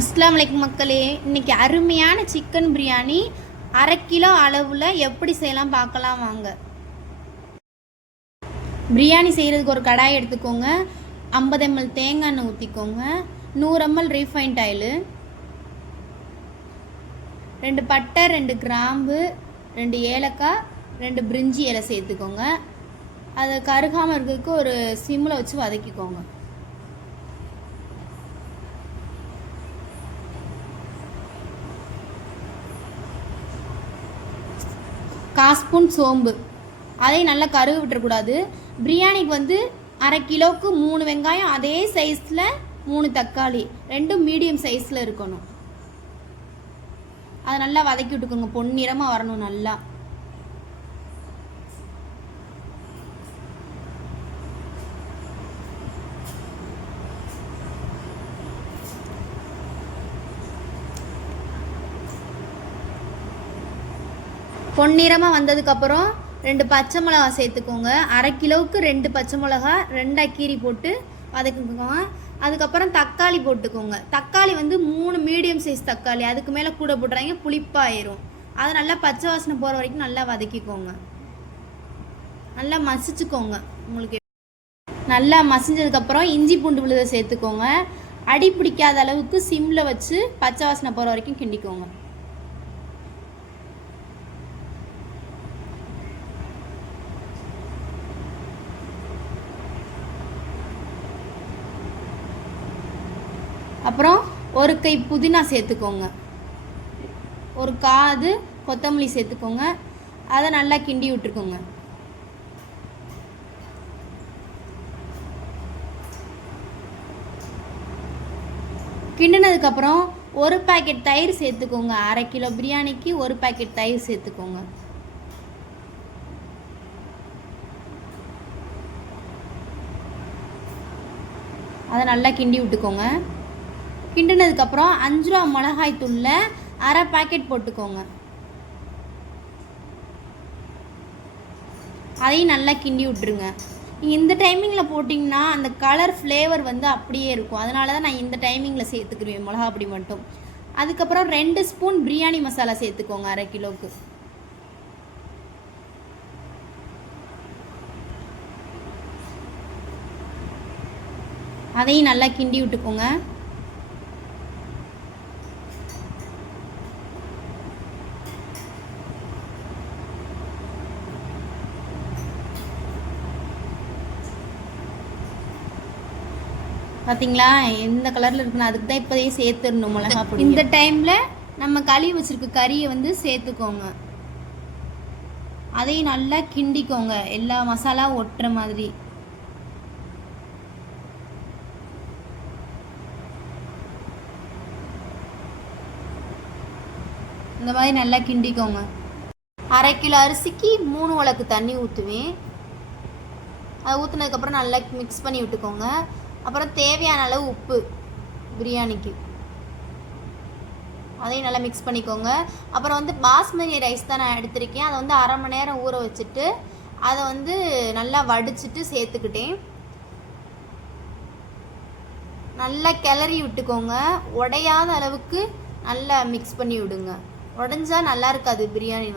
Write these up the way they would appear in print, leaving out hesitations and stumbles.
அஸ்ஸலாமு அலைக்கும் மக்களே. இன்றைக்கி அருமையான சிக்கன் பிரியாணி 1/2 கிலோ அளவில் எப்படி செய்யலாம் பார்க்கலாம் வாங்க. பிரியாணி செய்கிறதுக்கு ஒரு கடாய் எடுத்துக்கோங்க. 50 ml தேங்காய் எண்ணெய் ஊற்றிக்கோங்க. 100 ml ரீஃபைண்ட் ஆயிலு, 2 பட்டை, 2 கிராம்பு, 2 ஏலக்காய், 2 பிரிஞ்சி இலை சேர்த்துக்கோங்க. அதை கருகாமல் இருக்கிறதுக்கு ஒரு சிம்மில் வச்சு வதக்கிக்கோங்க. காஸ்பூன் சோம்பு, அதை நல்லா கருக விட்டுறக்கூடாது. பிரியாணிக்கு 1/2 கிலோவுக்கு 3 வெங்காயம், அதே சைஸில் 3 தக்காளி, ரெண்டும் மீடியம் சைஸில் இருக்கணும். அதை நல்லா வதக்கி விட்டுக்கோங்க. பொன்னிறமாக வரணும் நல்லா. பொன்னிறமாக வந்ததுக்கப்புறம் 2 பச்சை மிளகா சேர்த்துக்கோங்க. 1/2 கிலோவுக்கு 2 பச்சை மிளகா 2 கீரி போட்டு வதக்கிக்கோங்க. அதுக்கப்புறம் தக்காளி போட்டுக்கோங்க. தக்காளி 3 மீடியம் சைஸ் தக்காளி, அதுக்கு மேலே கூட போட்டுறாங்க, புளிப்பாயிரும். அதை நல்லா பச்சை வாசனை போகிற வரைக்கும் நல்லா வதக்கிக்கோங்க. நல்லா மசிச்சுக்கோங்க. உங்களுக்கு நல்லா மசிஞ்சதுக்கப்புறம் இஞ்சி பூண்டு விழுதை சேர்த்துக்கோங்க. அடி பிடிக்காத அளவுக்கு சிம்மில் வச்சு பச்சை வாசனை போகிற வரைக்கும் கிண்டிக்கோங்க. அப்புறம் ஒரு கை புதினா சேர்த்துக்கோங்க. ஒரு காது கொத்தமல்லி சேர்த்துக்கோங்க. அதை நல்லா கிண்டி விட்டுருக்கோங்க. கிண்டினதுக்கப்புறம் 1 பாக்கெட் தயிர் சேர்த்துக்கோங்க. 1/2 கிலோ பிரியாணிக்கு 1 பாக்கெட் தயிர் சேர்த்துக்கோங்க. அதை நல்லா கிண்டி விட்டுக்கோங்க. கிண்டினதுக்கப்புறம் 5 ரூபா மிளகாய் தூளில் 1/2 பாக்கெட் போட்டுக்கோங்க. அதையும் நல்லா கிண்டி விட்டுருங்க. நீங்கள் இந்த டைமிங்கில் போட்டிங்கன்னா அந்த கலர் ஃப்ளேவர் அப்படியே இருக்கும். அதனால தான் நான் இந்த டைமிங்கில் சேர்த்துக்குருவேன் மிளகா பொடி மட்டும். அதுக்கப்புறம் 2 ஸ்பூன் பிரியாணி மசாலா சேர்த்துக்கோங்க 1/2 கிலோவுக்கு. அதையும் நல்லா கிண்டி விட்டுக்கோங்க. பார்த்தீங்களா எந்த கலரில் இருக்குன்னு? அதுக்கு தான் இப்போதையே சேர்த்துடணும் மிளகா பொடி. இந்த டைமில் நம்ம கழுவி வச்சுருக்க கறியை சேர்த்துக்கோங்க. அதையும் நல்லா கிண்டிக்கோங்க, எல்லா மசாலா ஒட்டுற மாதிரி. இந்த மாதிரி நல்லா கிண்டிக்கோங்க. 1/2 கிலோ அரிசிக்கு 3 உலக்கு தண்ணி ஊற்றுவேன். அதை ஊற்றுனதுக்கப்புறம் நல்லா மிக்ஸ் பண்ணி விட்டுக்கோங்க. அப்புறம் தேவையான அளவு உப்பு பிரியாணிக்கு, அதையும் நல்லா மிக்ஸ் பண்ணிக்கோங்க. அப்புறம் பாஸ்மதி ரைஸ் தான் நான் எடுத்திருக்கேன். அதை 1/2 மணி நேரம் ஊற வச்சுட்டு அதை நல்லா வடிச்சிட்டு சேர்த்துக்கிட்டேன். நல்லா கிளறி விட்டுக்கோங்க. உடையாத அளவுக்கு நல்லா மிக்ஸ் பண்ணி விடுங்க. உடஞ்சா நல்லா இருக்காது பிரியாணி,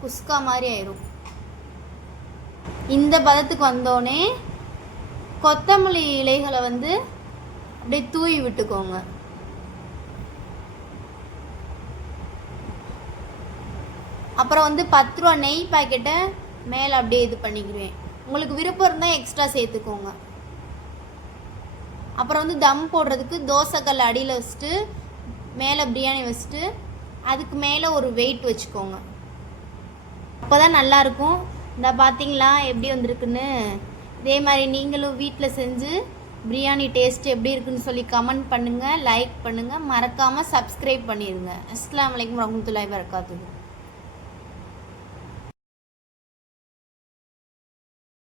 குஸ்கா மாதிரி ஆயிரும். இந்த பதத்துக்கு வந்தோடனே கொத்தமல்லி இலைகளை அப்படியே தூவி விட்டுக்கோங்க. அப்புறம் 10 ரூபா நெய் பாக்கெட்டை மேலே அப்படியே இது பண்ணிக்குவேன். உங்களுக்கு விருப்பம் இருந்தால் எக்ஸ்ட்ரா சேர்த்துக்கோங்க. அப்புறம் தம் போடுறதுக்கு தோசைக்கல் அடியில் வச்சுட்டு மேலே பிரியாணி வச்சுட்டு அதுக்கு மேலே ஒரு வெயிட் வச்சுக்கோங்க. அப்போ தான் நல்லாயிருக்கும். இந்த பார்த்தீங்களா எப்படி வந்திருக்குன்னு? இதே மாதிரி நீங்களும் வீட்டில் செஞ்சு பிரியாணி டேஸ்ட் எப்படி இருக்குன்னு சொல்லி கமெண்ட் பண்ணுங்கள், லைக் பண்ணுங்கள், மறக்காமல் சப்ஸ்கிரைப் பண்ணிடுங்க. அஸ்ஸலாமு அலைக்கும் வரஹ்மத்துல்லாஹி வபரகாத்துஹு.